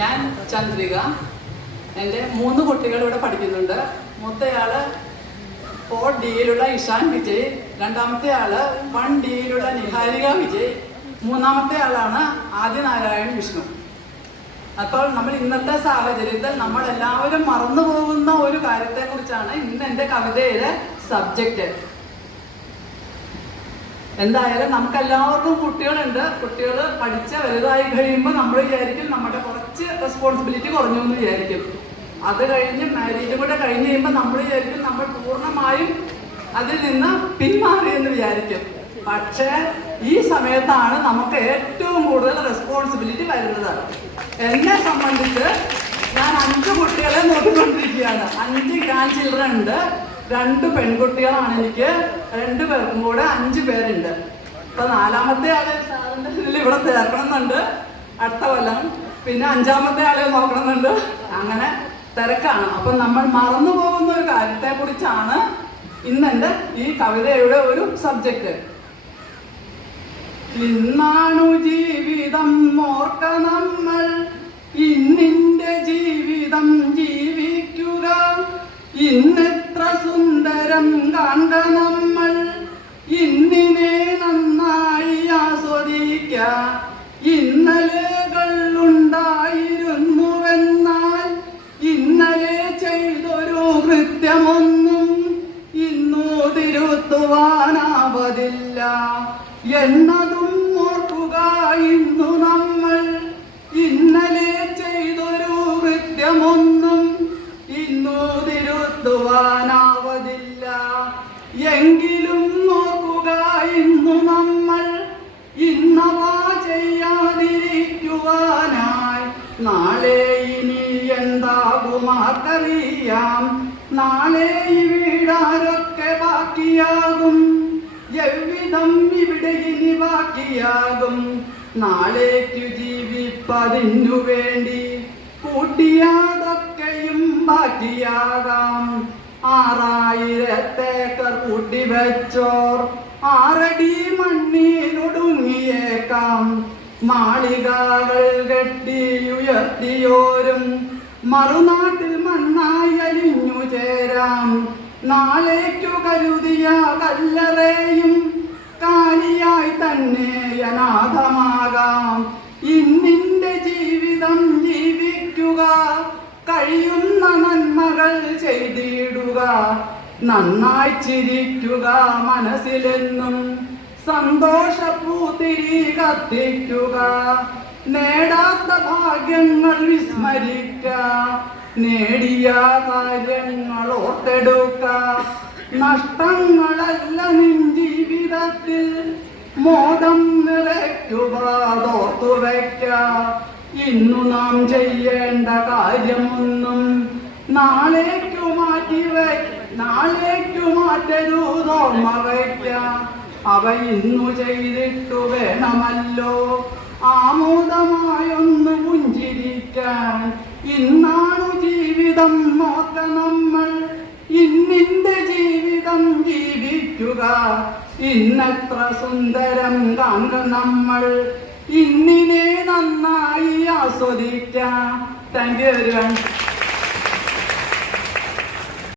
ഞാൻ ചന്ദ്രിക. എൻ്റെ 3 കുട്ടികൾ ഇവിടെ പഠിക്കുന്നുണ്ട്. മൂത്തയാള് 4Dയിലുള്ള ഇഷാൻ വിജയ്, രണ്ടാമത്തെ ആള് 1Dയിലുള്ള നിഹാരിക വിജയ്, മൂന്നാമത്തെ ആളാണ് ആദിനാരായൺ വിഷ്ണു. അപ്പോൾ നമ്മൾ ഇന്നത്തെ സാഹചര്യത്തിൽ നമ്മളെല്ലാവരും മറന്നു പോകുന്ന ഒരു കാര്യത്തെക്കുറിച്ചാണ് ഇന്ന് എൻ്റെ കവിതയിലെ സബ്ജക്റ്റ്. എന്തായാലും നമുക്കെല്ലാവർക്കും കുട്ടികളുണ്ട്. കുട്ടികൾ പഠിച്ച് വലുതായി കഴിയുമ്പോൾ നമ്മൾ വിചാരിക്കും നമ്മുടെ കുറച്ച് റെസ്പോൺസിബിലിറ്റി കുറഞ്ഞു എന്ന് വിചാരിക്കും. അത് കഴിഞ്ഞ് മാരേജും കൂടെ കഴിഞ്ഞ് കഴിയുമ്പോൾ നമ്മൾ വിചാരിക്കും നമ്മൾ പൂർണ്ണമായും അതിൽ നിന്ന് പിന്മാറിയെന്ന് വിചാരിക്കും. പക്ഷേ ഈ സമയത്താണ് നമുക്ക് ഏറ്റവും കൂടുതൽ റെസ്പോൺസിബിലിറ്റി വരുന്നത്. എന്നെ സംബന്ധിച്ച് ഞാൻ 5 കുട്ടികളെ നോക്കിക്കൊണ്ടിരിക്കുകയാണ്. 5 ഗ്രാൻഡ് ചിൽഡ്രൻ ഉണ്ട്. 2 പെൺകുട്ടികളാണ് എനിക്ക്. 2 പേർക്കും കൂടെ 5 പേരുണ്ട്. ഇപ്പൊ 4ാമത്തെ ആളെ സാറിന്റെ ഇതിൽ ഇവിടെ ചേർക്കണമെന്നുണ്ട് അടുത്ത കൊല്ലം. പിന്നെ 5ാമത്തെ ആളെ നോക്കണമെന്നുണ്ട്. അങ്ങനെ തിരക്കാണ്. അപ്പൊ നമ്മൾ മറന്നു പോകുന്ന ഒരു കാര്യത്തെ കുറിച്ചാണ് ഇന്നെന്റെ ഈ കവിതയുടെ ഒരു സബ്ജക്റ്റ്. ഇന്നാണു ജീവിതം ഓർക്ക നമ്മൾ, ഇന്നിന്റെ ജീവിതം ജീവിക്കുക, ഇന്നെത്ര സുന്ദരം കാണ നമ്മൾ, ഇന്നിനെ നന്നായി ആസ്വദിക്ക. ഇന്നലെകൾ ഉണ്ടായിരുന്നുവെന്നാൽ ഇന്നലെ ചെയ്തൊരു കൃത്യമൊന്നും ഇന്നു തിരുത്തുവാനാവതില്ല എന്നതും ഓർക്കുക. ഇന്നു നമ്മൾ ഇന്നലെ ചെയ്തൊരു കൃത്യമൊന്നും ഇന്നു തിരുത്തുവാനാവതില്ല. എങ്കിലും നോക്കുക ഇന്നു നമ്മൾ ഇന്നവ ചെയ്യാതിരിക്കുവാനായി. നാളെ ഇനി എന്താകുമാർക്കറിയാം, നാളെ ഇവിടാരൊക്കെ ബാക്കിയാകും, എவ்விதം ഇവിടെ ഇനി ബാക്കിയാകും. നാളേക്കു ജീവിപ്പതിനു വേണ്ടി കൂട്ടിയാതൊക്കെയും ബാക്കിയാകാം. 6000 ഏക്കർ കൂട്ടിവെച്ചോർ 6 അടി മണ്ണിലൊടുങ്ങിയേക്കാം. മാളികകൾ കെട്ടിയുയർത്തിയോരും മറുനാട്ടിൽ മണ്ണായി അലിഞ്ഞു ചേരാം. നാളേക്കു കരുതിയ കല്ലറയും കാലിയായി തന്നെ അനാഥമാകാം. ഇന്നിന്റെ ജീവിതം ജീവിക്കുക, കഴിയുന്ന നന്മകൾ ചെയ്തിടുക, നന്നായി ചിരിക്കുക, മനസ്സിലെന്നും സന്തോഷപ്പൂത്തിരി കത്തിക്കുക. നേടാത്ത ഭാഗ്യങ്ങൾ വിസ്മരിക്ക, നേടിയ കാര്യങ്ങൾ ഓർത്തെടുക്ക. നഷ്ടങ്ങളല്ല നിൻ ജീവിതത്തിൽ മോദം നിറയ്ക്കുക, ഓർത്തുവയ്ക്ക. ഇന്നു നാം ചെയ്യേണ്ട കാര്യമൊന്നും നാളേക്കു മാറ്റരുതോർമ്മ വയ്ക്ക. അവ ഇന്നു ചെയ്തിട്ടു വേണമല്ലോ ആമോദമായൊന്ന് പുഞ്ചിരിക്കാൻ. ഇന്നാണു ജീവിതം നോക്ക നമ്മൾ, ഇന്നിന്റെ ജീവിതം ജീവിക്കുക, ഇന്നത്ര സുന്ദരം കാണുക നമ്മൾ, ഇന്നിനെ നന്നായി ആസ്വദിക്കാം. Thank you everyone.